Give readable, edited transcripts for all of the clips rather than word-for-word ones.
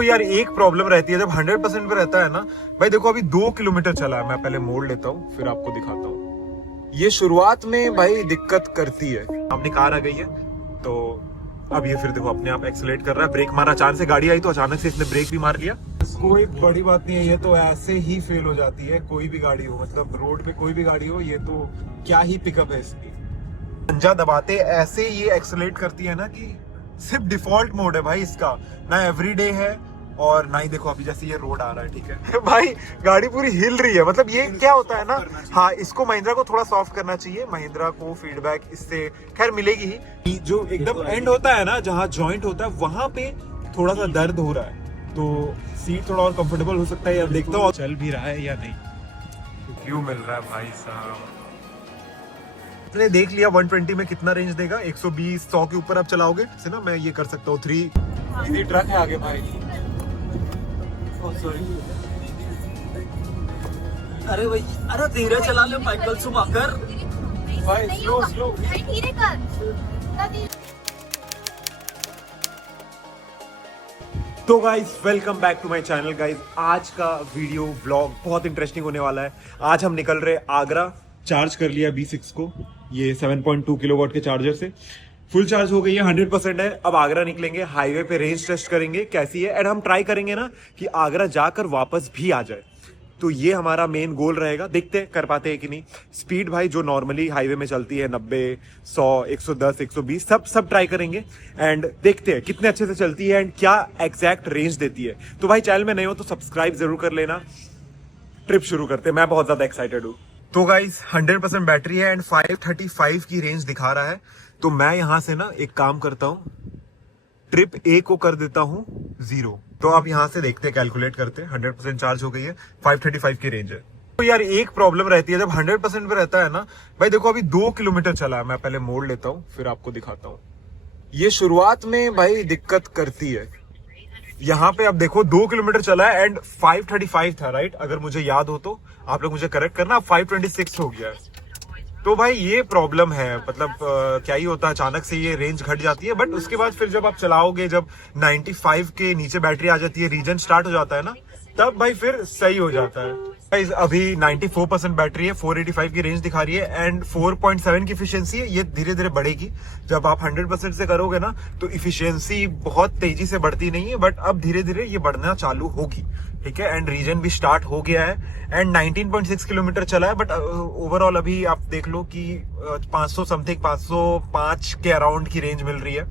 तो यार एक प्रॉब्लम रहती है जब 100% पे रहता है ना भाई। देखो अभी 2 किलोमीटर चला है, मैं पहले मोड़ लेता हूँ फिर आपको दिखाता हूँ। ये शुरुआत में भाई दिक्कत करती है। अपनी कार आ गई है तो अब ये फिर देखो अपने आप एक्सेलेरेट कर रहा है। ब्रेक मारा, अचानक से गाड़ी आई तो अचानक से इसने ब्रेक भी मार लिया। कोई बड़ी बात नहीं है, ये तो ऐसे ही फेल हो जाती है कोई भी गाड़ी हो, मतलब रोड पे कोई भी गाड़ी हो। ये तो क्या ही पिकअप है इसकी। पंजा दबाते ऐसे ये एक्सेलेरेट करती है ना कि सिर्फ डिफॉल्ट मोड है भाई इसका, ना एवरीडे है और ना ही देखो अभी जैसे ये रोड आ रहा है, ठीक है भाई गाड़ी पूरी हिल रही है। मतलब ये क्या होता है ना, हाँ इसको महिंद्रा को थोड़ा सॉफ्ट करना चाहिए। महिंद्रा को फीडबैक इससे खैर मिलेगी ही। जो एकदम एंड होता है ना जहाँ जॉइंट होता है वहां पे थोड़ा सा दर्द हो रहा है, तो सीट थोड़ा और कंफर्टेबल हो सकता है। या देखता हूँ चल भी रहा है या नहीं। क्यों मिल रहा है भाई साहब। आपने देख लिया 120 में कितना रेंज देगा। 120 100 के ऊपर आप चलाओगे से ना मैं ये कर सकता हूँ। 3 इजी ट्रक है आगे भाई। अरे भाई, अरे धीरे चला ले माइकल शुमाकर। भाई स्लो स्लो। धीरे कर। तो guys welcome back to my channel guys. आज का वीडियो व्लॉग बहुत इंटरेस्टिंग होने वाला है। आज हम निकल रहे आगरा। चार्ज कर लिया B6 को, ये 7.2 किलोवाट के चार्जर से फुल चार्ज हो गई है, 100% है। अब आगरा निकलेंगे, हाईवे पे रेंज टेस्ट करेंगे कैसी है एंड हम ट्राई करेंगे ना कि आगरा जाकर वापस भी आ जाए। तो ये हमारा मेन गोल रहेगा। देखते हैं कर पाते हैं कि नहीं। स्पीड भाई जो नॉर्मली हाईवे में चलती है 90 100 110 120 सब ट्राई करेंगे एंड देखते हैं कितने अच्छे से चलती है एंड क्या एग्जैक्ट रेंज देती है। तो भाई चैनल में नए हो तो सब्सक्राइब जरूर कर लेना। ट्रिप शुरू करते हैं, मैं बहुत ज्यादा एक्साइटेड हूँ। तो गाइज 100% बैटरी है एंड 535 की रेंज दिखा रहा है। तो मैं यहां से ना एक काम करता हूं, ट्रिप ए को कर देता हूं 0। तो आप यहां से देखते हैं, कैलकुलेट करते हैं। 100% चार्ज हो गई है, 535 की रेंज है। तो यार एक प्रॉब्लम रहती है जब 100% पे रहता है ना भाई। देखो अभी 2 किलोमीटर चला है, मैं पहले मोड़ लेता हूं फिर आपको दिखाता हूं। ये शुरुआत में भाई दिक्कत करती है। यहाँ पे अब देखो 2 किलोमीटर चला है एंड 535 था राइट, अगर मुझे याद हो तो आप लोग मुझे करेक्ट करना। 526 हो गया है। तो भाई ये प्रॉब्लम है। मतलब क्या ही होता है, अचानक से ये रेंज घट जाती है बट उसके बाद फिर जब आप चलाओगे, जब 95 के नीचे बैटरी आ जाती है, रीजन स्टार्ट हो जाता है ना, तब भाई फिर सही हो जाता है। अभी 94% बैटरी है, 485 की रेंज दिखा रही है एंड 4.7 की इफिशियंसी है। ये धीरे धीरे बढ़ेगी। जब आप 100% से करोगे ना तो इफिशियंसी बहुत तेजी से बढ़ती नहीं है बट अब धीरे धीरे ये बढ़ना चालू होगी, ठीक है। एंड रीजन भी स्टार्ट हो गया है एंड 19.6 किलोमीटर चला है बट ओवरऑल अभी आप देख लो कि 500 समथिंग 505 के अराउंड की रेंज मिल रही है।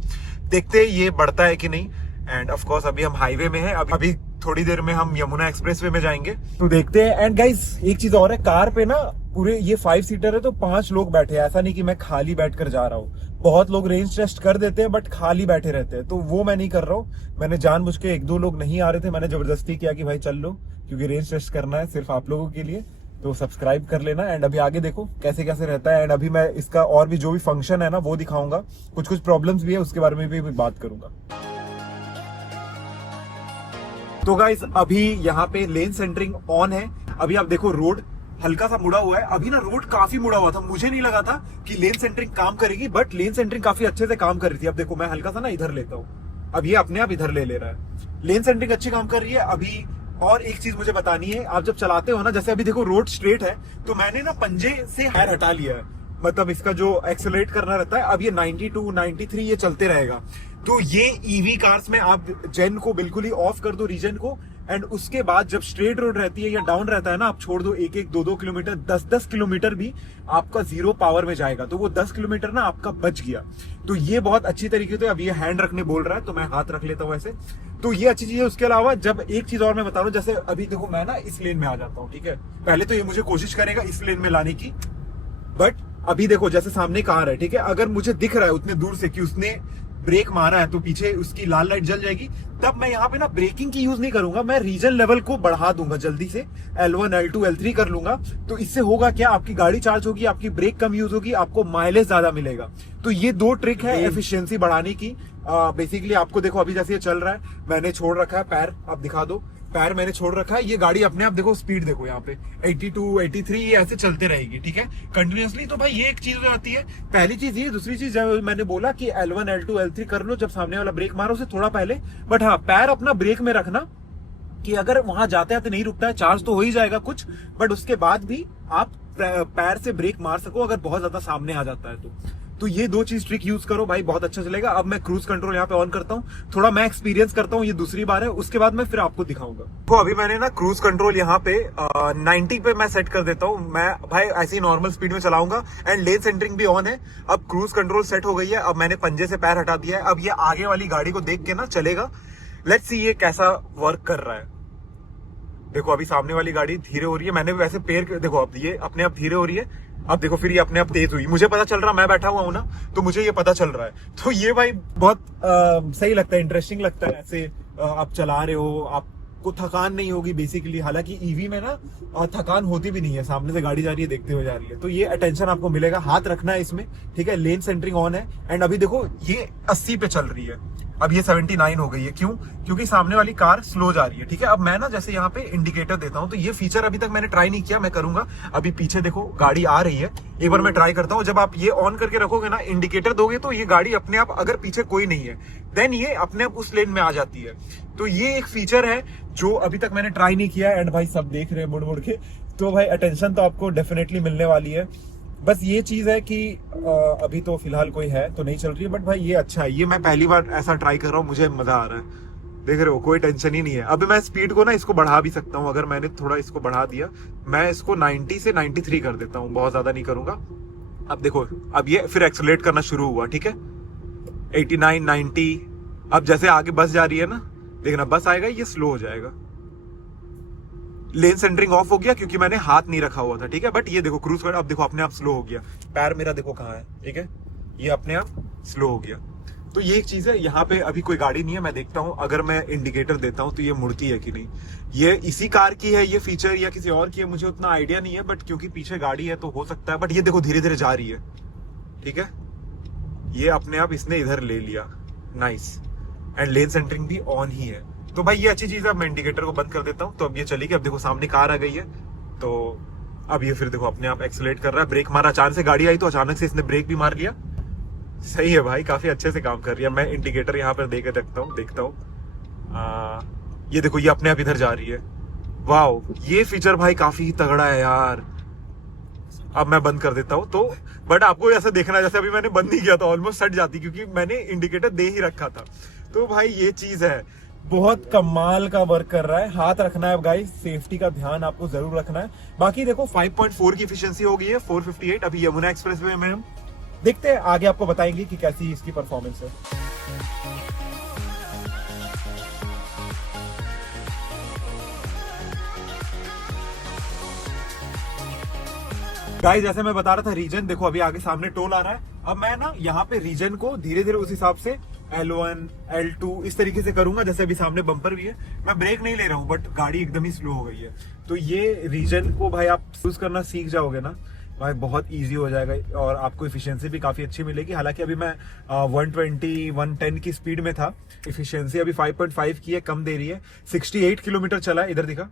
देखते हैं ये बढ़ता है कि नहीं। एंड ऑफ कोर्स अभी हम हाईवे में हैं, अभी थोड़ी देर में हम यमुना एक्सप्रेसवे में जाएंगे तो देखते हैं। एंड गाइस एक चीज और है, कार पे ना पूरे ये 5 सीटर है तो 5 लोग बैठे हैं। ऐसा नहीं कि मैं खाली बैठकर जा रहा हूँ। बहुत लोग रेंज टेस्ट कर देते हैं बट खाली बैठे रहते हैं, तो वो मैं नहीं कर रहा हूँ। मैंने जानबूझ के 1-2 लोग नहीं आ रहे थे, मैंने जबरदस्ती किया कि भाई चल लो, क्योंकि रेंज टेस्ट करना है सिर्फ आप लोगों के लिए। तो सब्सक्राइब कर लेना एंड अभी आगे देखो कैसे कैसे रहता है। एंड अभी मैं इसका और भी जो भी फंक्शन है ना वो दिखाऊंगा। कुछ प्रॉब्लम्स भी है, उसके बारे में भी बात करूंगा। तो गाइस अभी यहाँ पे लेन सेंटरिंग ऑन है। अभी आप देखो रोड हल्का सा मुड़ा हुआ है। अभी ना रोड काफी मुड़ा हुआ था, मुझे नहीं लगा था कि लेन सेंटरिंग काम करेगी बट लेन सेंटरिंग काफी अच्छे से काम कर रही थी। अब देखो मैं हल्का सा ना इधर लेता हूँ, अब ये अपने आप इधर ले रहा है। लेन सेंटरिंग अच्छी काम कर रही है अभी। और एक चीज मुझे बतानी है, आप जब चलाते हो ना, जैसे अभी देखो रोड स्ट्रेट है तो मैंने ना पंजे से हायर हटा लिया है, मतलब इसका जो एक्सेलरेट करना रहता है। अब ये 92 93 ये चलते रहेगा। तो ये ईवी कार्स में आप जेन को बिल्कुल ही ऑफ कर दो, रीजन को, एंड उसके बाद जब स्ट्रेट रोड रहती है या डाउन रहता है ना, आप छोड़ दो 1-1 2-2 किलोमीटर 10-10 किलोमीटर भी आपका 0 पावर में जाएगा। तो वो 10 किलोमीटर ना आपका बच गया। तो ये बहुत अच्छी तरीके से, अब ये हैंड रखने बोल रहा है तो मैं हाथ रख लेता हूँ ऐसे। तो ये अच्छी चीज है। उसके अलावा जब एक चीज और मैं बता रहा हूँ, जैसे अभी देखो मैं ना इस लेन में आ जाता हूँ, ठीक है। पहले तो ये मुझे कोशिश करेगा इस लेन में लाने की, बट अभी देखो जैसे सामने कार है, ठीक है, अगर मुझे दिख रहा है उतने दूर से कि उसने ब्रेक मारा है तो पीछे उसकी लाल लाइट जल जाएगी, तब मैं यहाँ पे ना ब्रेकिंग की यूज नहीं करूंगा, मैं रीजन लेवल को बढ़ा दूंगा जल्दी से, L1 L2 L3 कर लूंगा। तो इससे होगा क्या, आपकी गाड़ी चार्ज होगी, आपकी ब्रेक कम यूज होगी, आपको माइलेज ज्यादा मिलेगा। तो ये 2 ट्रिक है एफिशिएंसी बढ़ाने की। बेसिकली आपको देखो अभी जैसे ये चल रहा है, मैंने छोड़ रखा है पैर, आप दिखा दो, पैर मैंने छोड़ रखा है, ये गाड़ी अपने आप देखो स्पीड देखो यहाँ पे 82 83 ये ऐसे चलते रहेगी, ठीक है, कंटिन्यूअसली। तो भाई ये एक चीज हो जाती है, पहली चीज ये। दूसरी चीज जब मैंने बोला कि L1 L2 L3 कर लो जब सामने वाला ब्रेक मारो, उसे थोड़ा पहले, बट हाँ पैर अपना ब्रेक में रखना कि अगर वहां जाते आते नहीं रुकता है, चार्ज तो हो ही जाएगा कुछ, बट उसके बाद भी आप पैर से ब्रेक मार सको अगर बहुत ज्यादा सामने आ जाता है तो ये दो चीज ट्रिक यूज करो भाई, बहुत अच्छा चलेगा। अब मैं क्रूज कंट्रोल यहाँ पे ऑन करता हूँ, थोड़ा मैं एक्सपीरियंस करता हूँ, ये दूसरी बार है, उसके बाद मैं फिर आपको दिखाऊंगा। तो अभी मैंने ना क्रूज कंट्रोल यहाँ पे 90 पे मैं सेट कर देता हूँ। मैं भाई ऐसे ही नॉर्मल स्पीड में चलाऊंगा एंड लेन सेंटरिंग भी ऑन है। अब क्रूज कंट्रोल सेट हो गई है, अब मैंने पंजे से पैर हटा दिया है। अब ये आगे वाली गाड़ी को देख के ना चलेगा, लेट्स सी ये कैसा वर्क कर रहा है। देखो अभी सामने वाली गाड़ी धीरे हो रही है, मैंने वैसे पैर देखो, अब ये अपने आप धीरे हो रही है, अब देखो फिर ये अपने आप तेज हुई। मुझे पता चल रहा, मैं बैठा हुआ हूं ना, तो मुझे ये पता चल रहा है। तो ये भाई बहुत सही लगता है, इंटरेस्टिंग लगता है। ऐसे आप चला रहे हो, आपको थकान नहीं होगी बेसिकली। हालांकि ईवी में ना थकान होती भी नहीं है, सामने से गाड़ी जा रही है, देखते हुए जा रही है, तो ये अटेंशन आपको मिलेगा। हाथ रखना है इसमें, ठीक है। लेन सेंटरिंग ऑन है एंड अभी देखो ये 80 पे चल रही है, अब ये 79 हो गई है। क्यों? क्योंकि सामने वाली कार स्लो जा रही है, ठीक है। अब मैं ना जैसे यहाँ पे इंडिकेटर देता हूँ, तो ये फीचर अभी तक मैंने ट्राई नहीं किया, मैं करूंगा। अभी पीछे देखो गाड़ी आ रही है, एक बार मैं ट्राई करता हूँ। जब आप ये ऑन करके रखोगे ना, इंडिकेटर दोगे, तो ये गाड़ी अपने आप, अगर पीछे कोई नहीं है देन ये अपने आप उस लेन में आ जाती है। तो ये एक फीचर है जो अभी तक मैंने ट्राई नहीं किया एंड भाई सब देख रहे हैं मुड़ मुड़ के, तो भाई अटेंशन तो आपको डेफिनेटली मिलने वाली है। बस ये चीज है कि अभी तो फिलहाल कोई है तो नहीं चल रही है, बट भाई ये अच्छा है। ये मैं पहली बार ऐसा ट्राई कर रहा हूँ, मुझे मजा आ रहा है। देख रहे हो, कोई टेंशन ही नहीं है। अभी मैं स्पीड को ना इसको बढ़ा भी सकता हूँ, अगर मैंने थोड़ा इसको बढ़ा दिया, मैं इसको 90 से 93 कर देता हूँ, बहुत ज्यादा नहीं करूंगा। अब देखो, अब ये फिर एक्सेलरेट करना शुरू हुआ, ठीक है, 89 90। अब जैसे आगे बस जा रही है ना, देखना बस आएगा, ये स्लो हो जाएगा। लेन सेंटरिंग ऑफ हो गया क्योंकि मैंने हाथ नहीं रखा हुआ था, ठीक है। बट ये देखो क्रूज कर, अब देखो अपने आप स्लो हो गया। पैर मेरा देखो कहाँ है, ठीक है, ये अपने आप स्लो हो गया। तो ये एक चीज है। यहाँ पे अभी कोई गाड़ी नहीं है, मैं देखता हूँ अगर मैं इंडिकेटर देता हूँ तो ये मुड़ती है कि नहीं। ये इसी कार की है ये फीचर या किसी और की है, मुझे उतना आइडिया नहीं है, बट क्योंकि पीछे गाड़ी है तो हो सकता है। बट ये देखो धीरे धीरे जा रही है, ठीक है, ये अपने आप इसने इधर ले लिया, नाइस। एंड लेन सेंटरिंग भी ऑन ही है, तो भाई ये अच्छी चीज है। अब मैं इंडिकेटर को बंद कर देता हूँ, तो अब ये चलेगी। अब देखो सामने कार आ गई है, तो अब ये फिर देखो अपने आप एक्सेलरेट कर रहा है। ब्रेक मारा, अचानक से गाड़ी आई तो अचानक से इसने ब्रेक भी मार लिया। सही है भाई, काफी अच्छे से काम कर रही है। मैं इंडिकेटर यहाँ पर देकर देखता हूँ। ये देखो ये अपने आप इधर जा रही है। वाओ, ये फीचर भाई काफी तगड़ा है यार। अब मैं बंद कर देता हूँ, तो बट आपको ऐसा देखना जैसे अभी मैंने बंद नहीं किया था, ऑलमोस्ट सट जाती, क्योंकि मैंने इंडिकेटर दे ही रखा था। तो भाई ये चीज है, बहुत कमाल का वर्क कर रहा है। हाथ रखना है गाइस, सेफ्टी का ध्यान आपको जरूर रखना है। बाकी देखो 5.4 की एफिशिएंसी हो गई है, 458। अभी यमुना एक्सप्रेसवे में हम देखते हैं, आगे आपको बताएंगे कि कैसी इसकी परफॉर्मेंस है। गाइस जैसे मैं बता रहा था, रीजन देखो अभी आगे सामने टोल आ रहा है। अब मैं ना यहाँ पे रीजन को धीरे धीरे उस हिसाब से L1 L2 इस तरीके से करूंगा। जैसे अभी सामने बम्पर भी है, मैं ब्रेक नहीं ले रहा हूँ, बट गाड़ी एकदम ही स्लो हो गई है। तो ये रीजन को भाई आप यूज करना सीख जाओगे ना भाई, बहुत इजी हो जाएगा और आपको एफिशिएंसी भी काफी अच्छी मिलेगी। हालांकि अभी मैं 120 110 की स्पीड में था, एफिशिएंसी अभी 5.5 की है, कम दे रही है। 68 किलोमीटर चला है, इधर दिखा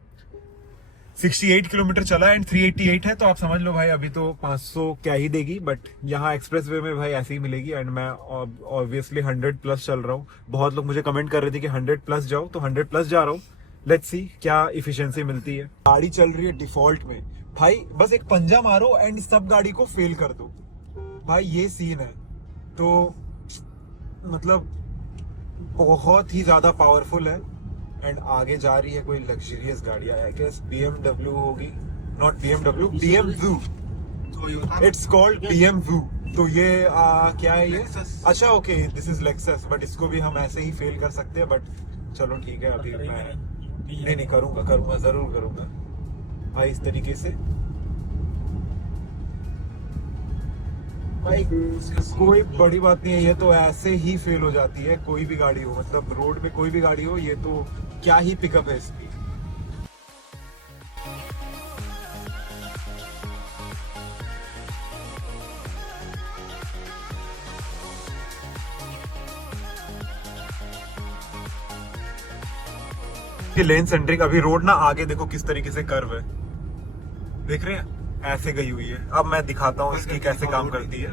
68 किलोमीटर चला एंड 388 है, तो आप समझ लो भाई अभी तो 500 क्या ही देगी। बट यहाँ एक्सप्रेसवे में भाई ऐसे ही मिलेगी। एंड मैं ऑब्वियसली 100 प्लस चल रहा हूँ। बहुत लोग मुझे कमेंट कर रहे थे कि 100 प्लस जाओ, तो 100 प्लस जा रहा हूँ। लेट्स सी क्या इफिशियंसी मिलती है। गाड़ी चल रही है डिफॉल्ट में भाई, बस एक पंजा मारो एंड सब गाड़ी को फेल कर दो भाई, ये सीन है। तो मतलब बहुत ही ज्यादा पावरफुल है एंड आगे जा रही है कोई लग्जरियस गाड़ी, आई गेस BMW होगी, not BMW, BMW, it's called BMW। तो ये क्या है ये? अच्छा okay, this is Lexus, but इसको भी हम ऐसे ही फेल कर सकते हैं। बट चलो ठीक है, अभी मैं नहीं करूंगा, जरूर करूंगा भाई इस तरीके से। भाई कोई बड़ी बात नहीं है, ये तो ऐसे ही फेल हो जाती है कोई भी गाड़ी हो, मतलब रोड पे कोई भी गाड़ी हो, ये तो क्या ही पिकअप है इसकी। इसकी लेन सेंट्रिक। अभी रोड ना आगे देखो किस तरीके से कर्व है, देख रहे हैं, ऐसे गई हुई है। अब मैं दिखाता हूँ इसकी कैसे काम करती है।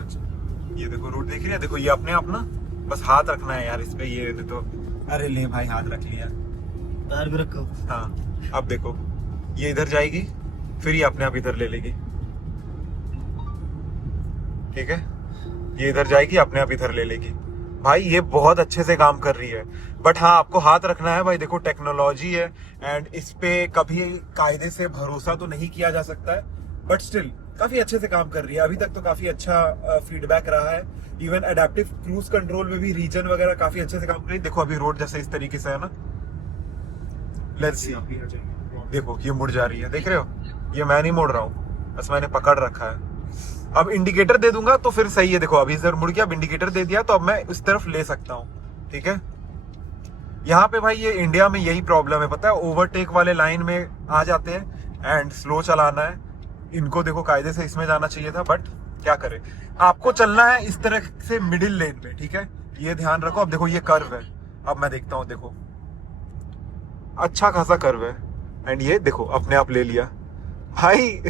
ये देखो रोड देख रही है, देखो ये अपने आप ना बस हाथ रखना है यार इस पे, ये तो अरे ले भाई हाथ रख लिया। पैर भी रखो। हाँ अब देखो ये इधर जाएगी, फिर ये अपने आप इधर ले लेगी, ठीक है, ये इधर जाएगी अपने आप इधर ले लेगी। भाई ये बहुत अच्छे से काम कर रही है, बट हाँ आपको हाथ रखना है भाई। देखो टेक्नोलॉजी है एंड इस पे कभी कायदे से भरोसा तो नहीं किया जा सकता है, बट स्टिल काफी अच्छे से काम कर रही है। अभी तक तो काफी अच्छा फीडबैक रहा है। इवन एडेप्टिव क्रूज कंट्रोल में भी रीजन वगैरह काफी अच्छे से काम कर रही है। देखो अभी रोड जैसे इस तरीके से है ना, लेट्स सी, देखो ये मुड़ जा रही है, देख रहे हो, ये मैं नहीं मोड़ रहा हूँ, बस मैंने पकड़ रखा है। अब इंडिकेटर दे दूंगा तो फिर सही है, देखो अभी इधर मुड़ गया, अब इंडिकेटर दे दिया तो अब मैं इस तरफ ले सकता हूँ, ठीक है। यहाँ पे भाई ये इंडिया में यही प्रॉब्लम है, पता है, ओवरटेक वाले लाइन में आ जाते हैं एंड स्लो चलाना है इनको। देखो कायदे से इसमें जाना चाहिए था, बट क्या करें, आपको चलना है इस तरह से मिडिल लेन में, ठीक है, ये ध्यान रखो। अब देखो ये कर्व है, अब मैं देखता हूँ, देखो अच्छा खासा कर्व है एंड ये देखो अपने आप ले लिया भाई।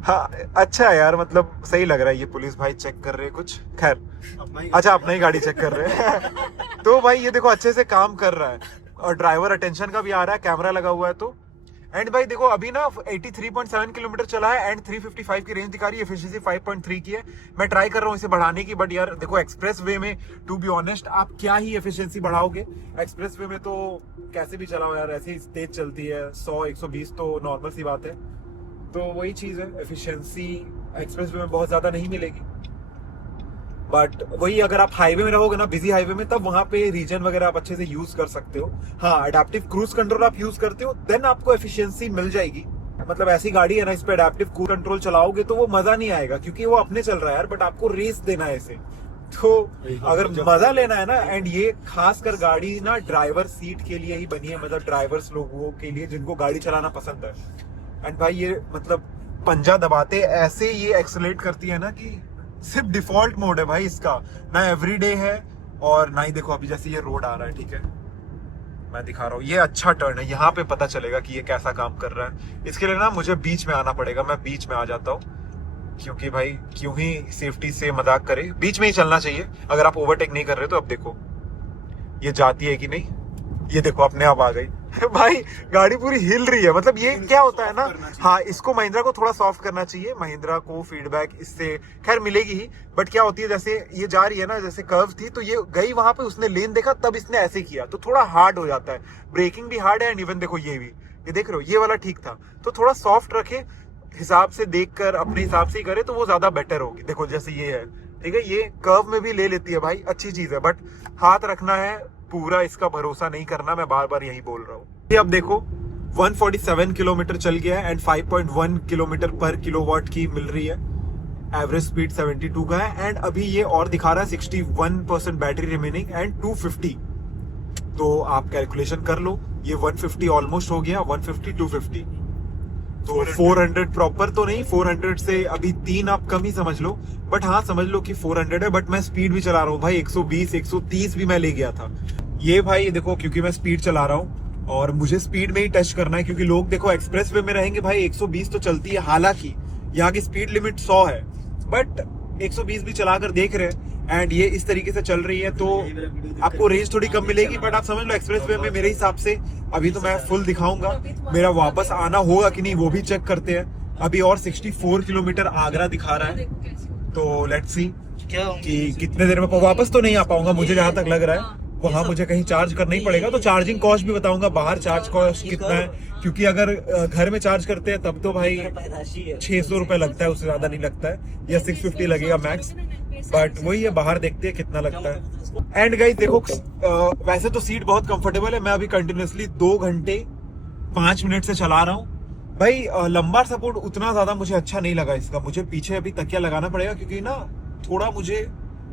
हाँ अच्छा है यार, मतलब सही लग रहा है। ये पुलिस भाई चेक कर रहे हैं कुछ, खैर अच्छा अपना ही गाड़ी चेक कर रहे हैं तो भाई ये देखो अच्छे से काम कर रहा है और ड्राइवर अटेंशन का भी आ रहा है, कैमरा लगा हुआ है तो। एंड भाई देखो अभी ना 83.7 किलोमीटर चला है एंड 355 की रेंज दिखा रही है, एफिशिएंसी 5.3 की है। मैं ट्राई कर रहा हूँ इसे बढ़ाने की, बट यार देखो एक्सप्रेस वे में टू बी ऑनेस्ट आप क्या ही एफिशिएंसी बढ़ाओगे। एक्सप्रेस वे में तो कैसे भी चलाओ यार, ऐसे ही तेज चलती है, 100-120 तो नॉर्मल सी बात है। तो वही चीज है, एफिशिएंसी एक्सप्रेस वे में बहुत ज्यादा नहीं मिलेगी, बट वही अगर आप हाईवे में रहोगे ना, बिजी हाईवे में, तब वहां पे रीजन वगैरह आप अच्छे से यूज कर सकते हो। हाँ एडेप्टिव क्रूज कंट्रोल आप यूज करते हो देन आपको एफिशिएंसी मिल जाएगी। मतलब ऐसी गाड़ी है ना, इस पे एडेप्टिव क्रूज कंट्रोल चलाओगे तो वो मजा नहीं आएगा, क्योंकि वो अपने चल रहा है यार, बट आपको रेस देना है इसे। तो अगर मजा लेना है ना, एंड ये खासकर गाड़ी ना ड्राइवर सीट के लिए ही बनी है, मतलब ड्राइवर्स लोगों के लिए जिनको गाड़ी चलाना पसंद है। एंड भाई ये मतलब पंजा दबाते ऐसे ये एक्सेलेरेट करती है ना कि सिर्फ डिफॉल्ट मोड है भाई इसका, ना एवरीडे है और ना ही देखो अभी जैसे ये रोड आ रहा है, ठीक है, मैं दिखा रहा हूँ, ये अच्छा टर्न है, यहाँ पे पता चलेगा कि ये कैसा काम कर रहा है। इसके लिए ना मुझे बीच में आना पड़ेगा, मैं बीच में आ जाता हूँ, क्योंकि भाई क्यों ही सेफ्टी से मजाक करे, बीच में ही चलना चाहिए अगर आप ओवरटेक नहीं कर रहे। तो अब देखो ये जाती है कि नहीं, ये देखो अपने आप आ गई भाई, गाड़ी पूरी हिल रही है। मतलब ये क्या होता है ना, हाँ इसको महिंद्रा को थोड़ा सॉफ्ट करना चाहिए, महिंद्रा को फीडबैक इससे खैर मिलेगी ही, बट क्या होती है जैसे ये जा रही है ना, जैसे कर्व थी तो ये गई वहां पे, उसने लेन देखा तब इसने ऐसे किया तो थोड़ा हार्ड हो जाता है, ब्रेकिंग भी हार्ड है एंड इवन देखो ये भी, ये देख रहे हो ये वाला ठीक था, तो थोड़ा सॉफ्ट रखे, हिसाब से देख कर अपने हिसाब से ही करे तो वो ज्यादा बेटर होगी। देखो जैसे ये है, ठीक है, ये कर्व में भी ले लेती है भाई, अच्छी चीज है, बट हाथ रखना है, पूरा इसका भरोसा नहीं करना, मैं बार बार यही बोल रहा हूँ। अब देखो 147 किलोमीटर चल गया है एंड 5.1 किलोमीटर पर किलोवाट की मिल रही है, एवरेज स्पीड 72 का है एंड अभी ये और दिखा रहा है 61% बैटरी रिमेनिंग एंड 250। तो आप कैलकुलेशन कर लो, ये 150 ऑलमोस्ट हो गया, 150 250 तो 400 प्रॉपर तो नहीं, 400 से अभी 3 आप कम ही समझ लो, बट हाँ समझ लो कि 400 है। बट मैं स्पीड भी चला रहा हूँ भाई, 120 130 भी मैं ले गया था। ये भाई देखो क्योंकि मैं स्पीड चला रहा हूँ और मुझे स्पीड में ही टच करना है, क्योंकि लोग देखो एक्सप्रेस वे में रहेंगे भाई 120 तो चलती है, हालांकि यहाँ की स्पीड लिमिट 100 है, बट 120 भी चलाकर देख रहे हैं एंड ये इस तरीके से चल रही है तो आपको रेंज थोड़ी कम मिलेगी, बट आप समझ लो एक्सप्रेस वे में मेरे हिसाब से अभी तो मैं फुल दिखाऊंगा, मेरा वापस आना होगा कि नहीं वो भी चेक करते हैं। अभी और 64 किलोमीटर आगरा दिखा रहा है, तो लेट्स सी कि कितने देर में वापस तो नहीं आ पाऊंगा, मुझे जहां तक लग रहा है वहां मुझे कहीं चार्ज करना ही पड़ेगा। तो चार्जिंग कॉस्ट भी बताऊंगा, बाहर चार्ज कॉस्ट कितना है, क्योंकि अगर घर में चार्ज करते हैं तब तो भाई 600 रुपए लगता है, उससे ज्यादा नहीं लगता है, या 650 लगेगा मैक्स, बट वही है, बाहर देखते हैं कितना लगता है। एंड गाइस देखो वैसे तो सीट बहुत कंफर्टेबल है, मैं अभी कंटिन्यूअसली 2 घंटे 5 मिनट से चला रहा हूँ भाई। लंबार सपोर्ट उतना ज्यादा मुझे अच्छा नहीं लगा इसका, मुझे पीछे अभी तकिया लगाना पड़ेगा क्योंकि ना थोड़ा मुझे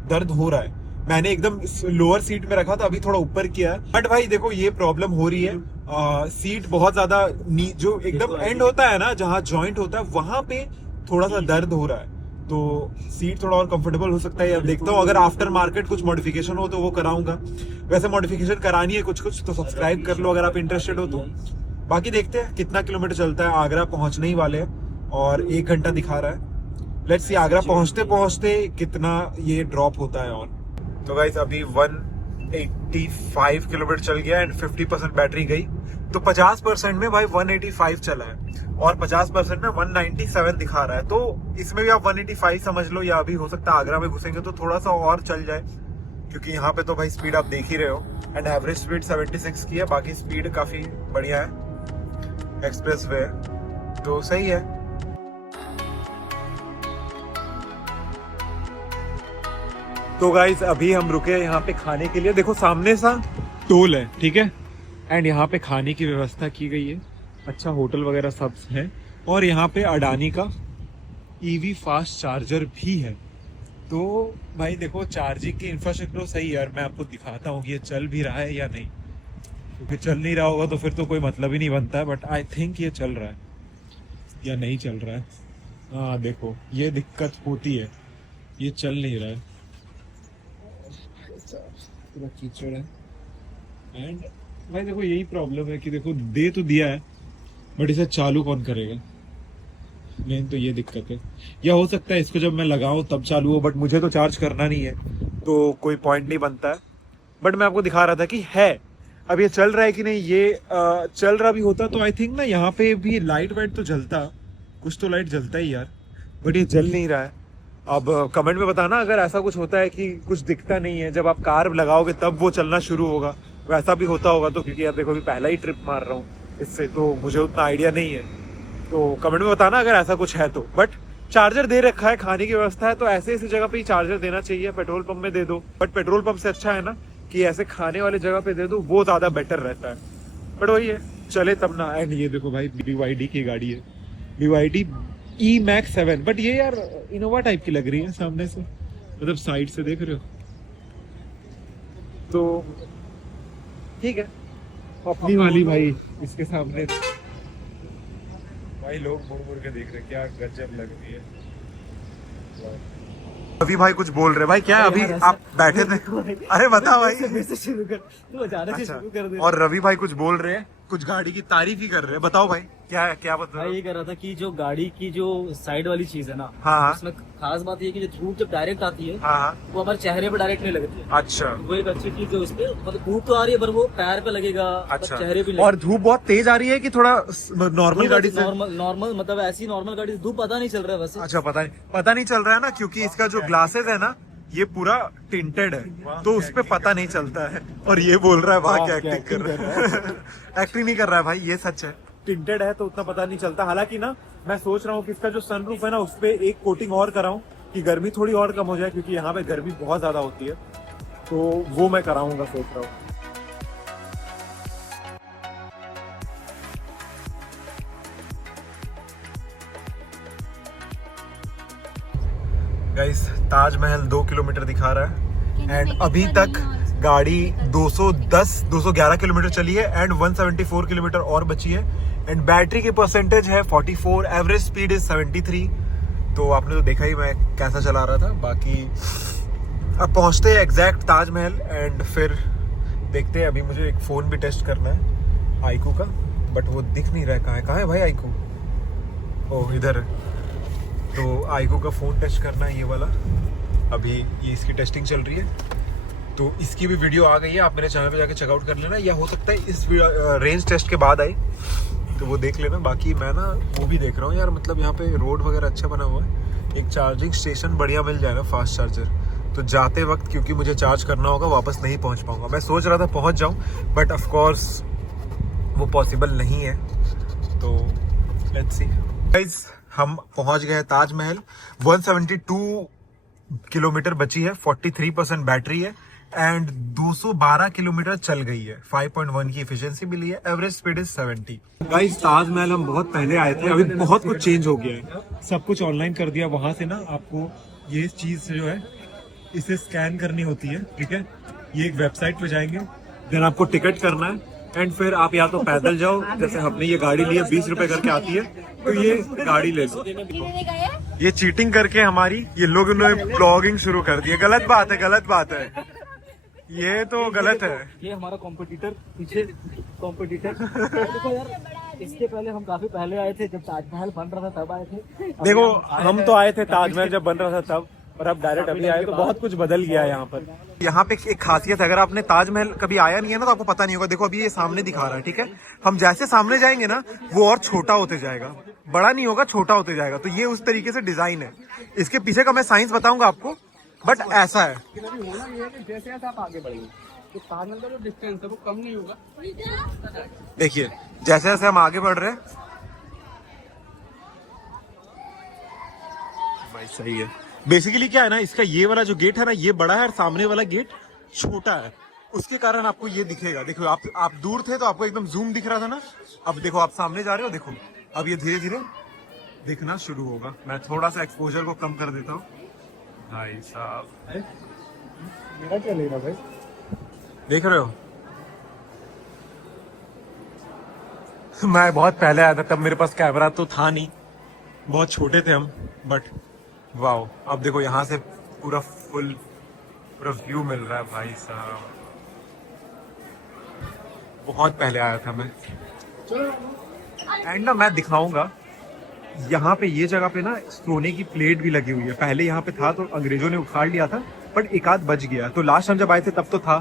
दर्द हो रहा है। मैंने एकदम लोअर सीट में रखा था, अभी थोड़ा ऊपर किया है, बट भाई देखो ये प्रॉब्लम हो रही है, सीट बहुत ज्यादा जो एकदम एंड होता है ना, जहाँ जॉइंट होता है वहां पे थोड़ा सा दर्द हो रहा है, तो सीट थोड़ा और कंफर्टेबल हो सकता है। अब देखता हूँ अगर आफ्टर मार्केट कुछ मॉडिफिकेशन हो तो वो कराऊंगा, वैसे मॉडिफिकेशन करानी है कुछ कुछ, तो सब्सक्राइब कर लो अगर आप इंटरेस्टेड हो तो। बाकी देखते हैं कितना किलोमीटर चलता है। आगरा पहुंचने ही वाले हैं और 1 घंटा दिखा रहा है। लेट्स सी आगरा पहुंचते पहुंचते कितना ये ड्रॉप होता है। और तो गाइस अभी 185 किलोमीटर चल गया एंड 50% बैटरी गई। तो 50% में भाई 185 चला है और 50% में 197 दिखा रहा है। तो इसमें भी आप 185 समझ लो, या अभी हो सकता है आगरा में घुसेंगे तो थोड़ा सा और चल जाए, क्योंकि यहाँ पे तो भाई स्पीड आप देख ही रहे हो। एंड एवरेज स्पीड 76 की है, बाकी स्पीड काफी बढ़िया है, एक्सप्रेस वे तो सही है। तो गाइज अभी हम रुके हैं यहाँ पे खाने के लिए। देखो सामने सा टोल है, ठीक है, एंड यहाँ पे खाने की व्यवस्था की गई है। अच्छा होटल वगैरह सब है और यहाँ पे अडानी का ईवी फास्ट चार्जर भी है। तो भाई देखो चार्जिंग की इंफ्रास्ट्रक्चर सही है यार। मैं आपको दिखाता हूँ कि ये चल भी रहा है या नहीं, क्योंकि चल नहीं रहा होगा तो फिर तो कोई मतलब ही नहीं बनता है। बट आई थिंक ये चल रहा है या नहीं चल रहा है। हाँ देखो ये दिक्कत होती है, ये चल नहीं रहा है, पूरा कीचड़ है। एंड भाई देखो यही प्रॉब्लम है कि देखो दे तो दिया है बट इसे चालू कौन करेगा, मेन तो ये दिक्कत है। या हो सकता है इसको जब मैं लगाऊं तब चालू हो, बट मुझे तो चार्ज करना नहीं है तो कोई पॉइंट नहीं बनता है। बट मैं आपको दिखा रहा था कि है अब ये चल रहा है कि नहीं। ये चल रहा भी होता तो आई थिंक ना यहाँ पे भी लाइट वाइट तो जलता, कुछ तो लाइट जलता ही यार, बट ये जल नहीं रहा है। अब कमेंट में बताना अगर ऐसा कुछ होता है कि कुछ दिखता नहीं है, जब आप कार लगाओगे तब वो चलना शुरू होगा, वैसा भी होता होगा तो। क्योंकि यार देखो अभी पहला ही ट्रिप मार रहा हूँ इससे, तो मुझे उतना आइडिया नहीं है। तो कमेंट में बताना अगर ऐसा कुछ है तो। बट चार्जर दे रखा है, खाने की व्यवस्था है, तो ऐसे ऐसी जगह पे ही चार्जर देना चाहिए। पेट्रोल पंप में दे दो, बट पेट्रोल पंप से अच्छा है ना कि ऐसे खाने वाले जगह पे दे दो, वो ज्यादा बेटर रहता है। बट वही है, चले तब ना। एंड ये देखो भाई BYD की गाड़ी है, BYD E-Max 7। बट ये यार इनोवा टाइप की लग रही है सामने से, मतलब साइड से देख रहे हो तो ठीक है। अपनी वाली भाई इसके सामने भाई लोग मुड़ मुड़ के देख रहे, क्या गजब लग रही है। अभी भाई कुछ बोल रहे भाई, क्या अभी आप बैठे थे? अरे बता भाई। शुरू कर, तू अचानक से शुरू कर दे। और रवि भाई कुछ बोल रहे हैं, कुछ गाड़ी की तारीफ ही कर रहे हैं। बताओ भाई क्या क्या बता भाई ये कह रहा था कि जो गाड़ी की जो साइड वाली चीज है ना, हाँ। उसमें खास बात ये कि जो धूप जब डायरेक्ट आती है हाँ वो हमारे चेहरे पे डायरेक्ट नहीं लगती है। अच्छा, वो एक अच्छी चीज है उसपे, मतलब धूप तो आ रही है पर वो पैर पे लगेगा, अच्छा। चेहरे पे और धूप बहुत तेज आ रही है कि थोड़ा नॉर्मल गाड़ी से? नॉर्मल मतलब ऐसी नॉर्मल गाड़ी से धूप पता नहीं चल रहा है वैसे। अच्छा पता नहीं चल रहा है ना, क्योंकि इसका जो ग्लासेस है ना ये पूरा टिंटेड है तो उस पे पता नहीं चलता है। और ये बोल रहा है वहां क्या एक्टिंग कर रहा है। एक्टिंग नहीं कर रहा है भाई, ये सच है। टिंटेड है तो उतना पता नहीं चलता। हालांकि ना मैं सोच रहा हूँ कि इसका जो सनरूफ है ना उस पे एक कोटिंग और कराऊं कि गर्मी थोड़ी और कम हो जाए, क्योंकि यहाँ पे गर्मी बहुत ज्यादा होती है, तो वो मैं कराऊंगा सोच रहा हूँ। गाइस ताजमहल 2 किलोमीटर दिखा रहा है एंड अभी तक गाड़ी 211 किलोमीटर चली है एंड 174 किलोमीटर और बची है। एंड बैटरी की परसेंटेज है 44, एवरेज स्पीड इज 73। तो आपने तो देखा ही मैं कैसा चला रहा था। बाकी अब पहुंचते हैं एग्जैक्ट ताजमहल एंड फिर देखते हैं। अभी मुझे एक फ़ोन भी टेस्ट करना है आईकू का, बट वो दिख नहीं रहा है। कहाँ है भाई आईकू? ओह इधर है। तो आईकू का फ़ोन टेस्ट करना है, ये वाला। अभी ये इसकी टेस्टिंग चल रही है, तो इसकी भी वीडियो आ गई है, आप मेरे चैनल पे जाके चेकआउट कर लेना। या हो सकता है इस रेंज टेस्ट के बाद आई तो वो देख लेना। बाकी मैं ना वो भी देख रहा हूँ यार, मतलब यहाँ पे रोड वगैरह अच्छा बना हुआ है, एक चार्जिंग स्टेशन बढ़िया मिल जाए ना, फास्ट चार्जर, तो जाते वक्त क्योंकि मुझे चार्ज करना होगा वापस नहीं पहुँच पाऊँगा। मैं सोच रहा था पहुँच जाऊँ, बट ऑफकोर्स वो पॉसिबल नहीं है। तो लेट्स सी गाइस, हम पहुंच गए ताजमहल। 172 किलोमीटर बची है, 43% बैटरी है एंड 212 किलोमीटर चल गई है। 5.1 की एफिशिएंसी मिली है, average speed is 70। Guys Taj Mahal हम बहुत पहले आए थे, अभी बहुत कुछ चेंज हो गया है, सब कुछ ऑनलाइन कर दिया। वहां से ना आपको ये चीज जो है इसे स्कैन करनी होती है, ठीक है। ये एक वेबसाइट पे जाएंगे, देन आपको टिकट करना है एंड फिर आप या तो पैदल जाओ, जैसे हमने ये गाड़ी ली है 20 रुपए करके आती है, तो ये गाड़ी ले लो। ये चीटिंग करके हमारी ये लोग उन्होंने ब्लॉगिंग शुरू कर दी है। गलत बात है, गलत बात है, ये तो गलत है। ये हमारा कॉम्पिटिटर पीछे, कॉम्पिटिटर देखो यार इसके पहले हम काफी पहले आए थे, जब ताजमहल बन रहा था तब आए थे। देखो हम तो आए थे ताजमहल जब बन रहा था तब, और अब डायरेक्ट अभी आए तो बहुत कुछ बदल गया है यहाँ पर। यहाँ पे एक खासियत है, अगर आपने ताजमहल कभी आया नहीं है ना तो आपको पता नहीं होगा। देखो अभी ये सामने दिखा रहा है, ठीक है, हम जैसे सामने जाएंगे ना वो और छोटा होते जाएगा, बड़ा नहीं होगा, छोटा होते जाएगा। तो ये उस तरीके से डिजाइन है। इसके पीछे का मैं साइंस बताऊंगा आपको, बट ऐसा है। जैसे जैसे आप आगे बढ़ेंगे तो ताजमहल का जो डिस्टेंस है वो कम नहीं होगा। देखिए जैसे जैसे हम आगे बढ़ रहे हैं भाई, सही है। बेसिकली क्या है ना, इसका ये वाला जो गेट है ना ये बड़ा है और सामने वाला गेट छोटा है, उसके कारण आपको ये दिखेगा। देखो आप दूर थे तो आपको एकदम जूम दिख रहा था ना, अब देखो आप सामने जा रहे हो, देखो अब ये धीरे धीरे दिखना शुरू होगा। मैं थोड़ा सा एक्सपोजर को कम कर देता हूँ। भाई साहब मेरा क्या ले रहा भाई, देख रहे हो? मैं बहुत पहले आया था, तब मेरे पास कैमरा तो था नहीं, बहुत छोटे थे हम, बट वाओ अब देखो यहाँ से पूरा पूरा व्यू मिल रहा है भाई साहब। बहुत पहले आया था मैं। एंड ना मैं दिखाऊंगा, यहाँ पे ये जगह पे ना सोने की प्लेट भी लगी हुई है। पहले यहाँ पे था तो अंग्रेजों ने उखाड़ लिया था, बट एक आध बच गया। तो लास्ट हम जब आए थे तब तो था,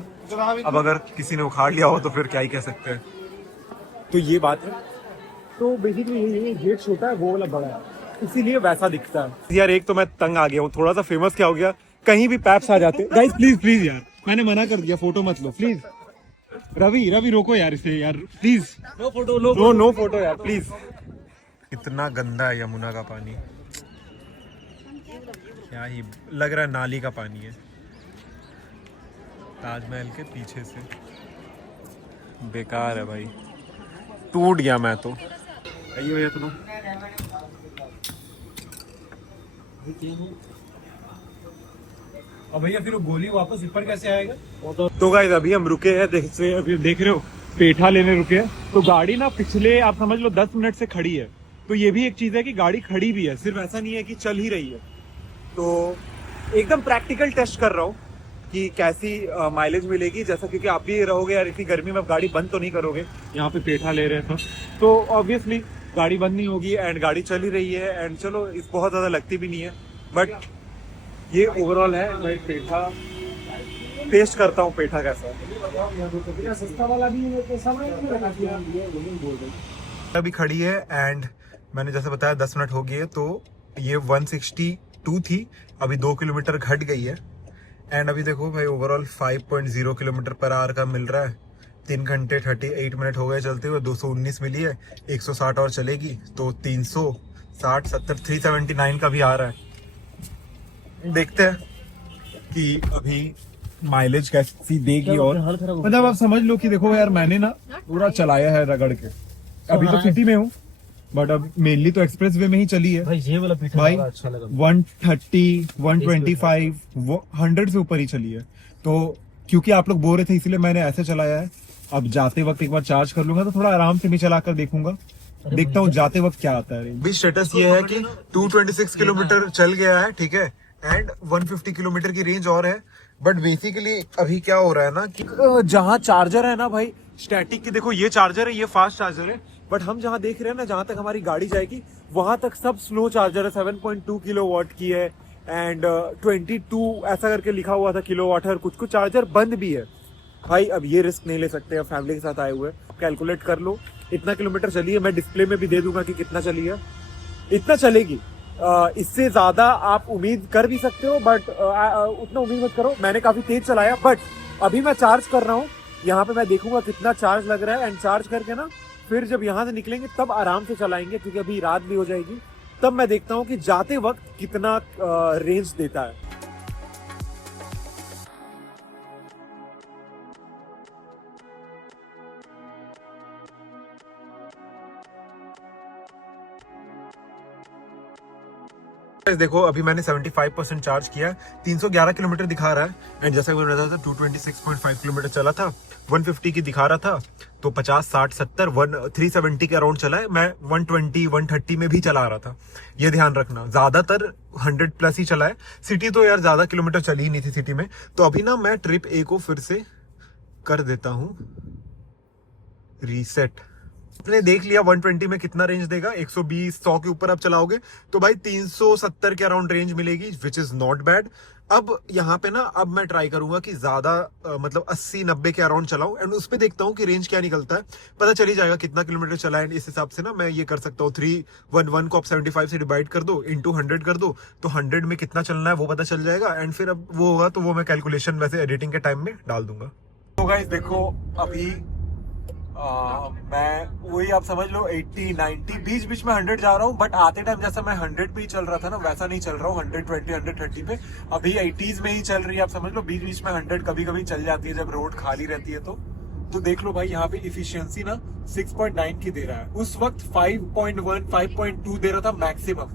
अब अगर किसी ने उखाड़ लिया हो तो फिर क्या ही कह सकते हैं। तो ये बात है। तो बेसिकली ये गेट छोटा है, वो वाला बड़ा है, इसीलिए वैसा दिखता है। यार एक तो मैं तंग आ गया हूँ, थोड़ा सा फेमस क्या हो गया, कहीं भी पैप्स आ जाते। गाइस प्लीज प्लीज यार, मैंने मना कर दिया, फोटो मत लो प्लीज। रवि रोको यार इसे यार please, no photo, no photo यार प्लीज। इतना गंदा है यमुना का पानी, क्या ही लग रहा है नाली का पानी है। ताजमहल के पीछे से बेकार है भाई, टूट गया मैं तो। आइए भैया तुम, अब भैया फिर वो गोली वापस ऊपर कैसे आएगा? तो गाइस अभी हम रुके हैं, अभी देख रहे हो पेठा लेने रुके हैं। तो गाड़ी ना पिछले आप समझ लो 10 मिनट से खड़ी है। तो ये भी एक चीज है कि गाड़ी खड़ी भी है, सिर्फ ऐसा नहीं है कि चल ही रही है। तो एकदम प्रैक्टिकल टेस्ट कर रहा हूँ कि कैसी माइलेज मिलेगी, जैसा क्योंकि आप भी रहोगे यार इतनी गर्मी में, गाड़ी बंद तो नहीं करोगे। यहाँ पे पेठा ले रहे हैं तो ऑब्वियसली गाड़ी बंद नहीं होगी, एंड गाड़ी चल ही रही है। एंड चलो इस बहुत ज्यादा लगती भी नहीं है, बट ये ओवरऑल है। मैं पेठा टेस्ट करता हूँ, पेठा कैसा है। सस्ता वाला भी अभी खड़ी है एंड मैंने जैसे बताया 10 मिनट हो गए, तो ये 162 थी, अभी 2 किलोमीटर घट गई है। एंड अभी देखो भाई ओवरऑल 5.0 किलोमीटर पर आवर का मिल रहा है। 3 घंटे 38 मिनट हो गए चलते हुए, 219 मिली है, 160 और चलेगी तो 360 70 379 का भी आ रहा है। देखते हैं कि अभी माइलेज कैसी देगी। और मतलब आप समझ लो कि देखो यार मैंने ना पूरा चलाया है रगड़ के, अभी तो सिटी में हूँ, बट अब मेनली तो एक्सप्रेस वे में ही चली है भाई। ये वाला पीठा भाई, अच्छा लगा। 130 125 100 से ऊपर ही चली है। तो क्योंकि आप लोग बोल रहे थे इसलिए मैंने ऐसे चलाया है। अब जाते वक्त एक बार चार्ज कर लूंगा तो थोड़ा आराम से भी चलाकर देखूंगा, देखता हूँ जाते वक्त क्या आता है। अभी स्टेटस ये है कि 226 किलोमीटर चल गया है, ठीक है, एंड 150 किलोमीटर की रेंज और है। बट बेसिकली अभी क्या हो रहा है ना कि जहाँ चार्जर है ना भाई स्टैटिक की, देखो ये चार्जर है, ये फास्ट चार्जर है, बट हम जहाँ देख रहे हैं ना, जहाँ तक हमारी गाड़ी जाएगी वहां तक सब स्लो चार्जर है। 7.2 किलोवाट की है एंड 22 ऐसा करके लिखा हुआ था किलोवाट है, और कुछ चार्जर बंद भी है। भाई अब ये रिस्क नहीं ले सकते, अब फैमिली के साथ आए हुए, कैलकुलेट कर लो इतना किलोमीटर चली है। मैं डिस्प्ले में भी दे दूंगा कि कितना चली है, इतना चलेगी। इससे ज्यादा आप उम्मीद कर भी सकते हो, बट उतना उम्मीद मत करो। मैंने काफी तेज चलाया, बट अभी मैं चार्ज कर रहा हूँ, यहाँ पे मैं देखूंगा कितना चार्ज लग रहा है, एंड चार्ज करके ना फिर जब यहाँ से निकलेंगे तब आराम से चलाएंगे, क्योंकि अभी रात भी हो जाएगी। तब मैं देखता हूँ कि जाते वक्त कितना रेंज देता है। देखो अभी मैंने 75% चार्ज किया है, 311 किलोमीटर दिखा रहा है। एंड जैसा कि मैंने बताया था 226.5 किलोमीटर चला था, 150 की दिखा रहा था, तो 50 60 70 370 के अराउंड चला है। मैं 120 130 में भी चला रहा था, ये ध्यान रखना। ज्यादातर 100 प्लस ही चला है। सिटी तो यार ज्यादा किलोमीटर चली ही नहीं थी सिटी में। तो अभी ना मैं ट्रिप ए को फिर से कर देता हूँ रीसेट। आपने देख लिया 120 में कितना रेंज देगा, 120 100 के ऊपर आप चलाओगे तो भाई 370 के अराउंड रेंज मिलेगी, विच इज नॉट बैड। अब यहाँ पे ना अब मैं ट्राई करूंगा कि ज्यादा मतलब 80-90 के अराउंड चलाऊं एंड उस पे देखता हूँ कि रेंज क्या निकलता है, पता चल ही जाएगा कितना किलोमीटर चला है। एंड इस हिसाब से ना मैं ये कर सकता हूँ, 311 को आप 75 से डिवाइड कर दो, इंटू 100 कर दो, तो 100 में कितना चलना है वो पता चल जाएगा। एंड फिर अब वो होगा तो वो मैं कैलकुलेशन वैसे एडिटिंग के टाइम में डाल दूंगा। तो गाइस देखो अभी मैं वही आप समझ लो 80-90 बीच बीच में 100 जा रहा हूँ, बट आते टाइम जैसा मैं 100 पे ही चल रहा था ना वैसा नहीं चल रहा हूँ 120-130 पे, अभी 80s में ही चल रही है। आप समझ लो बीच बीच में 100 कभी कभी चल जाती है जब रोड खाली रहती है। तो देख लो भाई यहाँ पे इफिशियंसी ना 6.9 की दे रहा है, उस वक्त 5.1 5.2 दे रहा था मैक्सिमम।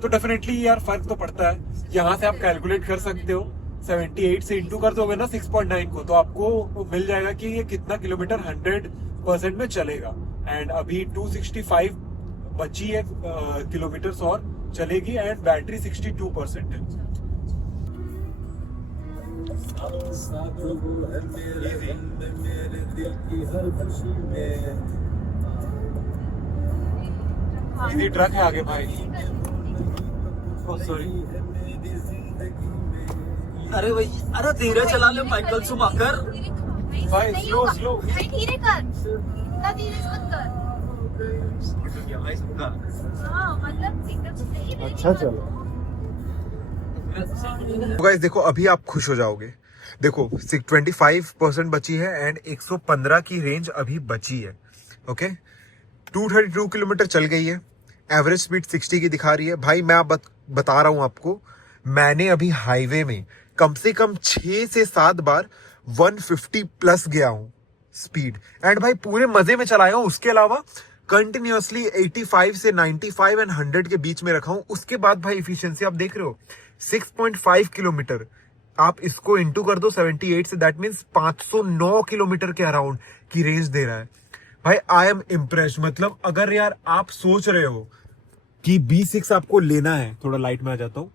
तो डेफिनेटली यार फर्क तो पड़ता है। यहाँ से आप कैलकुलेट कर सकते हो, 78 से इंटू कर दोगे ना 6.9 को, तो आपको मिल जाएगा कि ये कितना किलोमीटर 100% में चलेगा। एंड अभी 265 बची है किलोमीटर और चलेगी, एंड बैटरी 62% है। इजी ट्रक है आगे भाई, सॉरी। अरे भाई, अरे धीरे चला ले माइकल शुमाकर। भाई स्लो स्लो, धीरे कर, इतना धीरे मत कर। हाँ मतलब एकदम सही है। अच्छा चलो गाइस देखो अभी आप खुश हो जाओगे। देखो 25% बची है एंड 115 की रेंज अभी बची है। ओके 232 किलोमीटर चल गई है, एवरेज स्पीड 60 की दिखा रही है। भाई मैं बता रहा हूं आपको, मैंने अभी हाईवे में कम से कम 6 से 7 बार 150 प्लस गया हूं स्पीड, एंड भाई पूरे मजे में चलाया हूं। उसके अलावा कंटिन्यूअसली 85 से 95 एंड 100 के बीच में रखा हूं। उसके बाद भाई इफिशियंसी आप देख रहे हो 6.5 किलोमीटर, आप इसको इंटू कर दो 78 से, दैट मीन्स 509 किलोमीटर के अराउंड की रेंज दे रहा है। भाई आई एम इम्प्रेस्ड। मतलब अगर यार आप सोच रहे हो कि B6 आपको लेना है, थोड़ा लाइट में आ जाता हूँ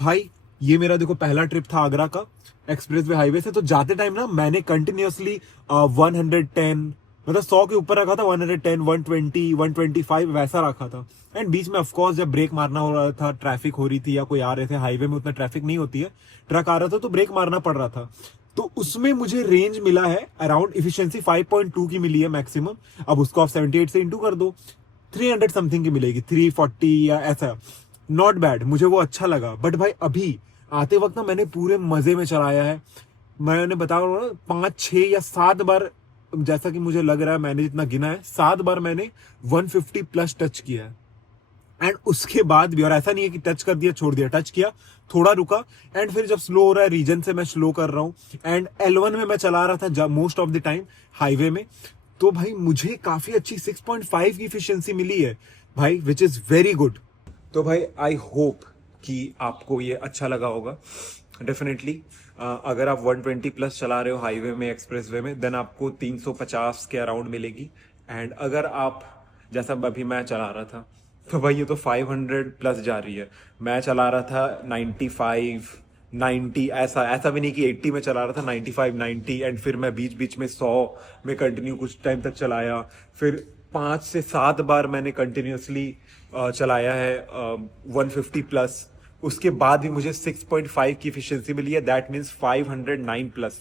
भाई, ये मेरा देखो पहला ट्रिप था आगरा का एक्सप्रेसवे हाईवे से। तो जाते टाइम ना मैंने कंटिन्यूअसली 110 मतलब 100 के ऊपर रखा था, 110 120 125 वैसा रखा था। एंड बीच में ऑफकोर्स जब ब्रेक मारना हो रहा था, ट्रैफिक हो रही थी या कोई आ रहे थे, हाईवे में उतना ट्रैफिक नहीं होती है, ट्रक आ रहा था तो ब्रेक मारना पड़ रहा था, तो उसमें मुझे रेंज मिला है अराउंड इफिशियंसी 5.2 की मिली है मैक्सिमम। अब उसको आप 78 से इंटू कर दो, 300 समथिंग की मिलेगी, 340 या ऐसा। नॉट बैड, मुझे वो अच्छा लगा। बट भाई अभी आते वक्त ना मैंने पूरे मजे में चलाया है। मैंने बता रहा हूँ 5 6 या 7 बार, जैसा कि मुझे लग रहा है मैंने जितना गिना है 7 बार मैंने 150 प्लस टच किया है। एंड उसके बाद भी, और ऐसा नहीं है कि टच कर दिया छोड़ दिया, टच किया थोड़ा रुका, एंड फिर जब स्लो हो रहा है रीजन से मैं स्लो कर रहा हूँ। एंड L1 में मैं चला रहा था most of the time highway में, तो भाई मुझे काफी अच्छी 6.5 की एफिशिएंसी मिली है भाई, विच इज वेरी गुड। तो भाई आई होप कि आपको ये अच्छा लगा होगा। डेफिनेटली अगर आप 120 प्लस चला रहे हो हाईवे में, एक्सप्रेसवे में, देन आपको 350 के अराउंड मिलेगी। एंड अगर आप जैसा अभी मैं चला रहा था, तो भाई ये तो 500 प्लस जा रही है। मैं चला रहा था 95 90, ऐसा भी नहीं कि 80 में चला रहा था, 95 90, एंड फिर मैं बीच बीच में 100 में कंटिन्यू कुछ टाइम तक चलाया। फिर 5 से 7 बार मैंने कंटिन्यूसली चलाया है 150 प्लस। उसके बाद भी मुझे 6.5 की एफिशिएंसी मिली है, दैट मीन्स 509 प्लस।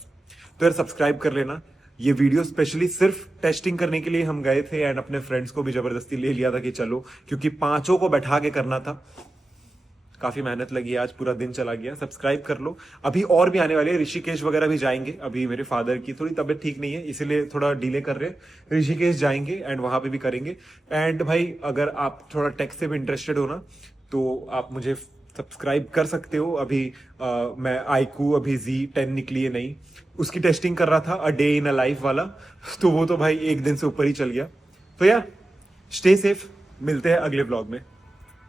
तो यार सब्सक्राइब कर लेना। ये वीडियो स्पेशली सिर्फ टेस्टिंग करने के लिए हम गए थे, एंड अपने फ्रेंड्स को भी जबरदस्ती ले लिया था कि चलो, क्योंकि 5 को बैठा के करना था। काफी मेहनत लगी, आज पूरा दिन चला गया। सब्सक्राइब कर लो। अभी और भी आने वाले हैं, ऋषिकेश वगैरह भी जाएंगे। अभी मेरे फादर की थोड़ी तबीयत ठीक नहीं है, इसीलिए थोड़ा डिले कर रहे हैं। ऋषिकेश जाएंगे एंड वहां पे भी करेंगे। एंड भाई अगर आप थोड़ा टेक से भी इंटरेस्टेड हो ना, तो आप मुझे सब्सक्राइब कर सकते हो। अभी मैं iQOO अभी Z10 निकली है नई, उसकी टेस्टिंग कर रहा था, a day in a life वाला, तो वो तो भाई एक दिन से ऊपर ही चल गया। तो यार स्टे सेफ, मिलते हैं अगले ब्लॉग में।